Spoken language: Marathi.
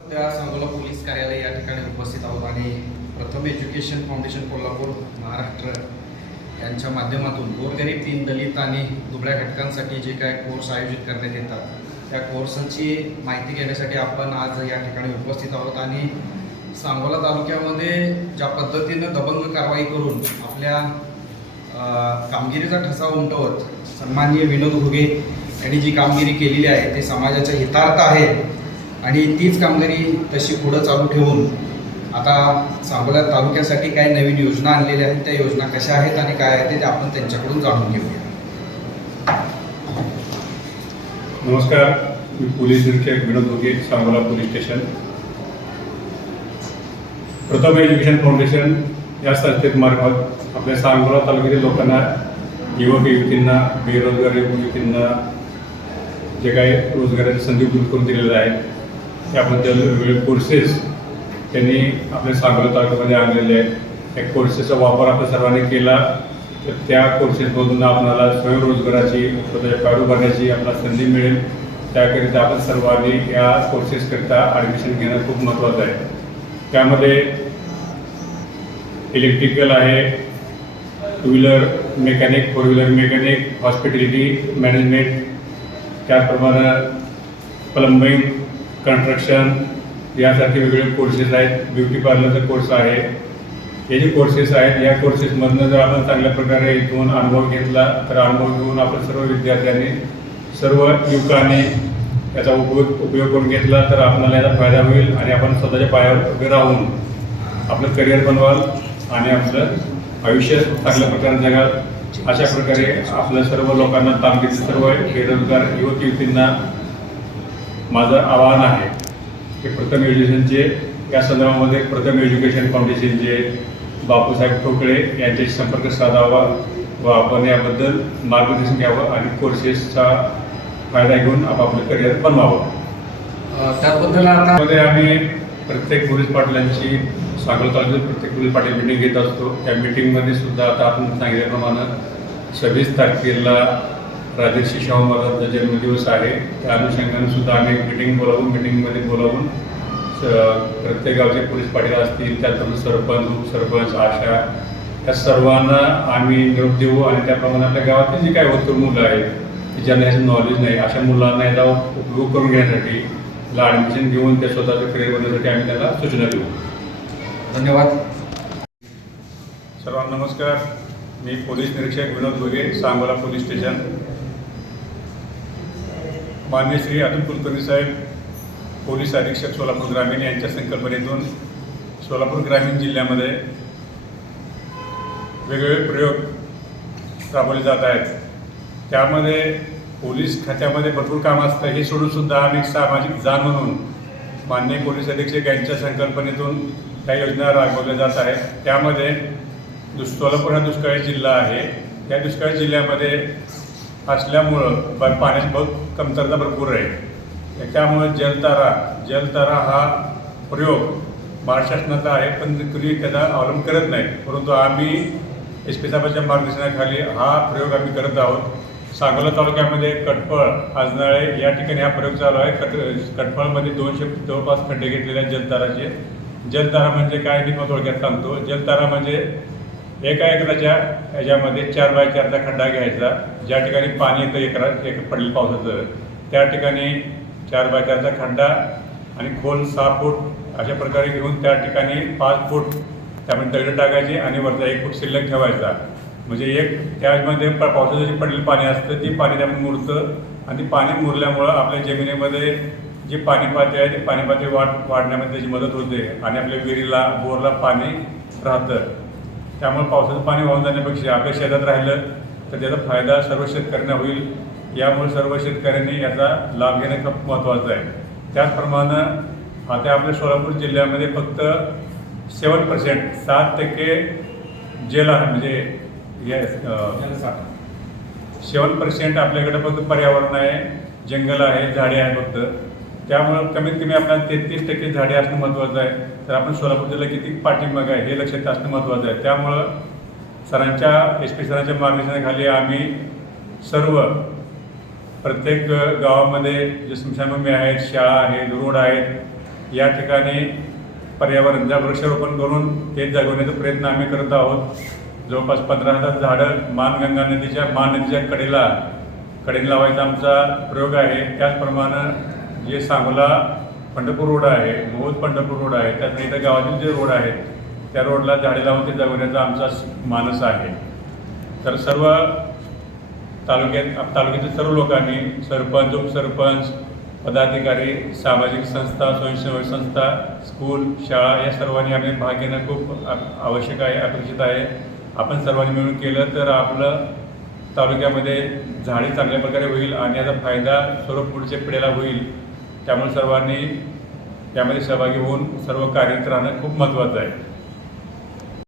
त्या सांगोला पोलीस कार्यालय या ठिकाणी उपस्थित आहोत आणि प्रथम एज्युकेशन फाउंडेशन कोल्हापूर महाराष्ट्र यांच्या माध्यमातून गोरगरीब तीन दलित आणि दुबळ्या घटकांसाठी जे काय कोर्स आयोजित करण्यात येतात त्या कोर्सची माहिती घेण्यासाठी आपण आज या ठिकाणी उपस्थित आहोत आणि सांगोला तालुक्यामध्ये ज्या पद्धतीनं दबंग कारवाई करून आपल्या कामगिरीचा ठसा उमटवत सन्माननीय विनोद घुगे यांनी जी कामगिरी केलेली आहे ते समाजाच्या हितार्थ आहे. आणि तीच कामगिरी तशी पुढं चालू ठेवून आता सांगोला तालुक्यासाठी काय नवीन योजना आणलेल्या आहेत त्या योजना कशा आहेत आणि काय आहेत ते आपण त्यांच्याकडून जाणून घेऊया. नमस्कार मी पोलीस निरीक्षक Vinod Doge Sangola police station. Pratham education foundation या संस्थेमार्फत आपल्या सांगोला तालुक्यातील लोकांना युवक युवतींना बेरोजगार युवक युवतींना जे काही रोजगाराची संधी उपलब्ध करून दिलेल्या आहेत त्याबद्दल वेगवेगळे कोर्सेस त्यांनी आपल्या सांगोला तालुक्यामध्ये आणलेले आहेत. त्या कोर्सेसचा वापर आपण सर्वांनी केला. तर त्या कोर्सेसमधून आपणाला स्वयंरोजगाराची स्वतःच्या पारू भरण्याची आपल्याला संधी मिळेल. त्याकरिता आपण सर्वांनी या कोर्सेसकरिता ॲडमिशन घेणं खूप महत्त्वाचं आहे. त्यामध्ये इलेक्ट्रिकल आहे two wheeler mechanic four wheeler mechanic hospitality management त्याचप्रमाणे प्लंबिंग कन्स्ट्रक्शन यासारखे वेगवेगळे कोर्सेस आहेत. ब्युटी पार्लरचा कोर्स आहे. हे जे कोर्सेस आहेत या कोर्सेसमधनं जर आपण चांगल्या प्रकारे इथून अनुभव घेतला तर अनुभव घेऊन आपण सर्व विद्यार्थ्यांनी सर्व युवकांनी याचा उपयोग उपयोग करून घेतला तर आपल्याला याचा फायदा होईल आणि आपण स्वतःच्या पायावर उभे राहून आपलं करिअर बनवाल आणि आपलं आयुष्य चांगल्या प्रकारे जगाल. अशा प्रकारे आपल्या सर्व लोकांना तांबीचे सर्व बेरोजगार युवक युवतींना माझं आवाहन आहे की प्रथम एज्युकेशनचे या संदर्भामध्ये प्रथम एज्युकेशन फाउंडेशनचे बापूसाहेब ठोकळे यांच्याशी संपर्क साधावा व आपण याबद्दल मार्गदर्शन घ्यावं आणि कोर्सेसचा फायदा घेऊन आपापलं करिअर बनवावं. त्याबद्दल आता त्यामध्ये आम्ही प्रत्येक पोलीस पाटलांची सांगोला तालुक्यात प्रत्येक पोलीस पाटील मिटिंग घेत असतो. त्या मिटिंगमध्ये सुद्धा आता आपण सांगितल्याप्रमाणे सव्वीस तारखेला राजर्षी शाहू महाराजांचा जन्मदिवस आहे. त्या अनुषंगाने सुद्धा आम्ही एक मिटिंग बोलावून मिटिंगमध्ये बोलावून प्रत्येक गावचे पोलीस पाटील असतील त्याचबरोबर सरपंच उपसरपंच आशा या सर्वांना आम्ही निरोप देऊ आणि त्याप्रमाणे आपल्या गावातील जी काही होतं मुलं आहेत की ज्यांना याचं नॉलेज नाही अशा मुलांना याचा उपयोग करून घेण्यासाठी ला ॲडमिशन घेऊन ते स्वतःचं करिअर बनवण्यासाठी आम्ही त्यांना सूचना देऊ. धन्यवाद. सर्वांना नमस्कार. मी पोलीस निरीक्षक विनोद भोगे सांगोला पोलीस स्टेशन. मान्य श्री अतुल कुलकर्णी साहेब पोलीस अधीक्षक सोलापूर ग्रामीण यांच्या संकल्पनेतून सोलापूर ग्रामीण जिल्ह्यामध्ये वेगवेगळे प्रयोग राबवले जात आहेत. त्यामध्ये पोलीस खात्यामध्ये भरपूर काम असतं. हे सोडूनसुद्धा आम्ही सामाजिक जाण म्हणून मान्य पोलीस अधीक्षक यांच्या संकल्पनेतून त्या योजना राबवल्या जात आहेत. त्यामध्ये दुस सोलापूर हा दुष्काळी जिल्हा आहे. या दुष्काळी जिल्ह्यामध्ये असल्यामुळं ब पाण्याची बहुत कमतरता भरपूर आहे. त्यामुळं जलतारा जलतारा हा प्रयोग महाराष्ट्र शासनाचा आहे पण कुणी त्याचा अवलंब करत नाही. परंतु आम्ही एस पी साहेबांच्या मार्गदर्शनाखाली हा प्रयोग आम्ही करत आहोत. सांगोला तालुक्यामध्ये कटफळ आजनाळे या ठिकाणी हा प्रयोग चालू आहे. कट कटफळमध्ये दोनशे जवळपास खड्डे घेतलेले आहेत जलताराचे जलतारा म्हणजे काय मी थोडक्यात सांगतो. जलतारा म्हणजे एका एकराच्या ह्याच्यामध्ये चार बाय चारचा खड्डा घ्यायचा. ज्या ठिकाणी पाणी येतं एकरा एक पडेल पावसाचं त्या ठिकाणी चार बाय चारचा खड्डा आणि खोल सहा फूट अशा प्रकारे घेऊन त्या ठिकाणी पाच फूट त्यामध्ये दगड टाकायचे आणि वरचा एक फूट शिल्लक ठेवायचा. म्हणजे एक त्यामध्ये प- पावसाचं जे पडलेलं पाणी असतं ते पाणी त्यामध्ये मुरतं आणि ते पाणी मुरल्यामुळं आपल्या जमिनीमध्ये जी पाणी पातळी आहे ती पाणी पातळी वाढ वाढण्यामध्ये त्याची मदत होते आणि आपल्या विहिरीला बोरला पाणी राहतं. त्यामुळे पावसाचं पाणी वाहून जाण्यापेक्षा आपल्या शेतात राहिलं तर त्याचा फायदा सर्व शेतकऱ्यांना होईल. यामुळे सर्व शेतकऱ्यांनी याचा लाभ घेणं खूप महत्त्वाचं आहे. त्याचप्रमाणे आता आपल्या सोलापूर जिल्ह्यामध्ये फक्त सेवन पर्सेंट सात टक्के जेल आहे म्हणजे हे, सेवन पर्सेंट आपल्याकडे फक्त पर्यावरण आहे जंगल आहे झाडे आहे फक्त. त्यामुळं कमीत कमी आपल्याला तेहतीस टक्के झाडे असणं महत्त्वाचं आहे. तर आपण सोलापूर जिल्हा किती पाठिंबा आहे हे लक्षात असणं महत्त्वाचं आहे. त्यामुळं सरांच्या एस पी सरांच्या मार्गदर्शनाखाली आम्ही सर्व प्रत्येक गावामध्ये जे स्मशानभूमी आहेत शाळा आहेत रोड आहेत या ठिकाणी पर्यावरण ज्या वृक्षारोपण करून ते जगवण्याचा प्रयत्न आम्ही करत आहोत. जवळपास पंधरा हजार झाडं मानगंगा नदीच्या मान नदीच्या कडेला कडेला लावायचा आमचा प्रयोग आहे. त्याचप्रमाणे जे सांगोला पंढरपूर रोड आहे मोहोद पंढरपूर रोड आहे त्यात इथं गावातील जे रोड आहेत त्या रोडला झाडे लावून ते जगवण्याचा आमचा मानस आहे. तर सर्व तालुक्यात तालुक्यातील सर्व लोकांनी सरपंच उपसरपंच पदाधिकारी सामाजिक संस्था स्वयंसेवी संस्था स्कूल शाळा या सर्वांनी आम्ही भाग घेणं खूप आवश्यक आहे अपेक्षित आहे. आपण सर्वांनी मिळून केलं तर आपलं तालुक्यामध्ये झाडे चांगल्या प्रकारे होईल आणि याचा फायदा सर्व पुढच्या पिढ्याला होईल. त्यामुळे सर्वांनी त्यामध्ये सहभागी होऊन सर्व कार्यरत राहणं खूप महत्त्वाचं आहे.